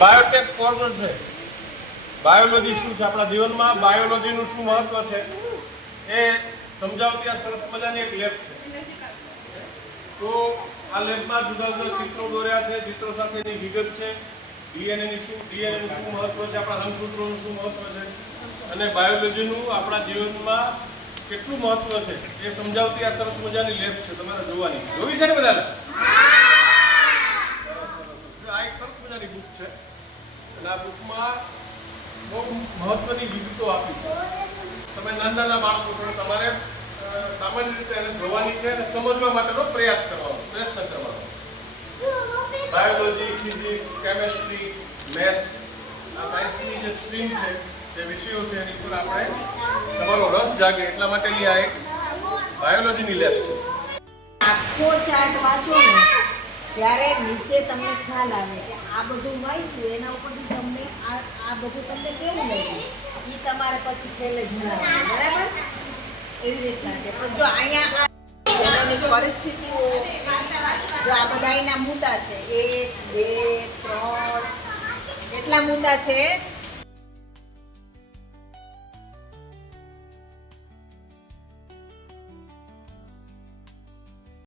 Biotech corner છે. Biology શું છે આપણા જીવનમાં, બાયોલોજીનું શું મહત્વ છે એ સમજાવતી આ સરસ મજાની એક લેબ છે. તો આ લેબમાં જુદા જુદા ચિત્રો દોર્યા છે, ચિત્રો સાથેની વિગત છે, ડીએનએનું શું મહત્વ છે, આપણા રંગસૂત્રોનું શું મહત્વ છે અને બાયોલોજીનું આપણા જીવનમાં કેટલું મહત્વ છે એ સમજાવતી આ સરસ મજાની લેબ છે. તમારે જોવાની જોવી છે ને બધાને? આ એક સરસ મજાની બુક છે અને આ બુકમાં બહુ મહત્વની વિગતો આપી છે. તમે નાના બાળકો છો, તમારે સામાન્ય રીતે એને જોવાની છે અને સમજવા માટેનો પ્રયત્ન કરવાનો. બાયોલોજી, ફિઝિક્સ, કેમેસ્ટ્રી, મેથ્સ, આ સાયન્સની જે સ્ટ્રીમ છે, જે વિષયો છે એની પર આપણે તમારો રસ જાગે એટલા માટેની આ એક બાયોલોજીની લેબ છે. આખો ચાર્ટ વાંચો ને ત્યારે નીચે તમને ખ્યાલ આવે કે આ બધું વાંચ્યું એના ઉપરથી તમને આ બધું તમને કેવું લાગ્યું એ તમારે પછી છેલ્લે જણાવવાનું. બરાબર? એવી રીતના છે. પણ જો અહીંયા એની પરિસ્થિતિઓ જો આ બધા એના મુદ્દા છે 1, 2, 3 એટલા મુદ્દા છે